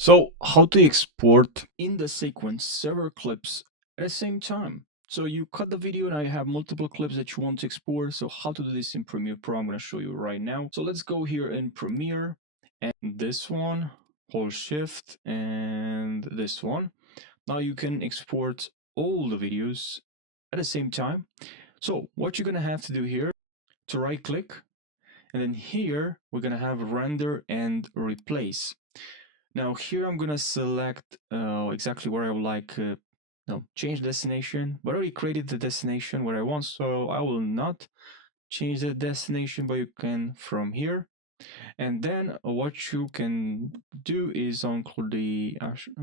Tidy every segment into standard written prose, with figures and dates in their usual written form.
So, how to export in the sequence several clips at the same time? So you cut the video and I have multiple clips that you want to export. So how to do this in Premiere Pro, I'm going to show you right now. So let's go here in Premiere and this one, hold shift and this one. Now you can export all the videos at the same time. So what you're going to have to do here to right click and then here we're going to have render and replace. Now here I'm gonna select exactly where I would like no, change destination, but I already created the destination where I want, so I will not change the destination, but you can from here. And then what you can do is include the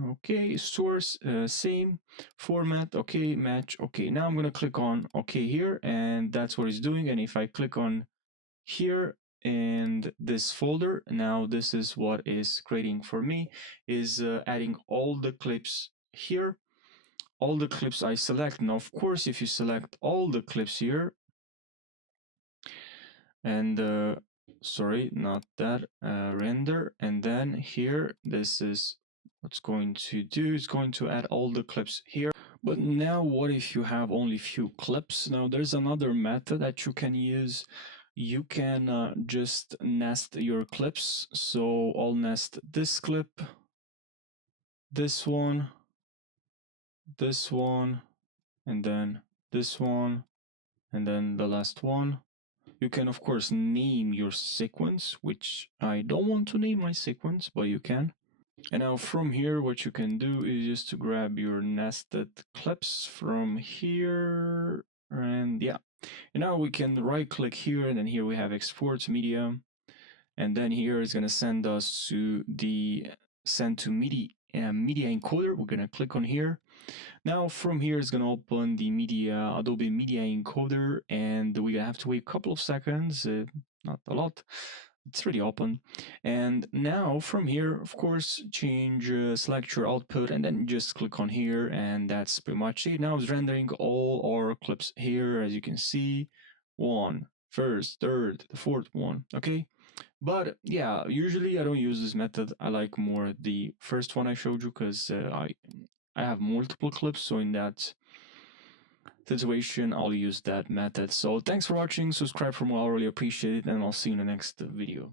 okay source, same format, okay, match, okay. Now I'm gonna click on okay here, and that's what it's doing. And if I click on here in this folder, now this is what is creating for me, is adding all the clips here, all the clips I select. Now of course if you select all the clips here and sorry, not that, render, and then here this is what's going to do, it's going to add all the clips here. But now what if you have only few clips? Now there's another method that you can use. You can just nest your clips. So I'll nest this clip, this one, and then this one, and then the last one. You can of course name your sequence, which I don't want to name my sequence, but you can. And now from here, what you can do is just to grab your nested clips from here, and yeah. And now we can right click here, and then here we have export media. And then here is gonna send us to the send to media encoder. We're gonna click on here. Now from here it's gonna open the Adobe Media Encoder, and we're gonna have to wait a couple of seconds, not a lot. It's already open. And now from here, of course, change, select your output, and then just click on here, and that's pretty much it. Now it's rendering all our clips here, as you can see. One, first, third, the fourth one, okay? But yeah, usually I don't use this method. I like more the first one I showed you because I have multiple clips, so in that situation I'll use that method. So thanks for watching, subscribe for more, I really appreciate it, and I'll see you in the next video.